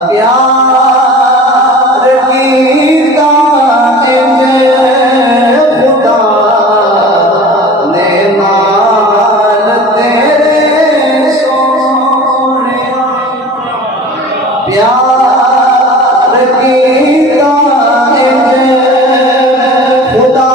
प्यार कीता जिन्ने खुदा ने नाल तेरे सोने प्यार कीता जिन्ने खुदा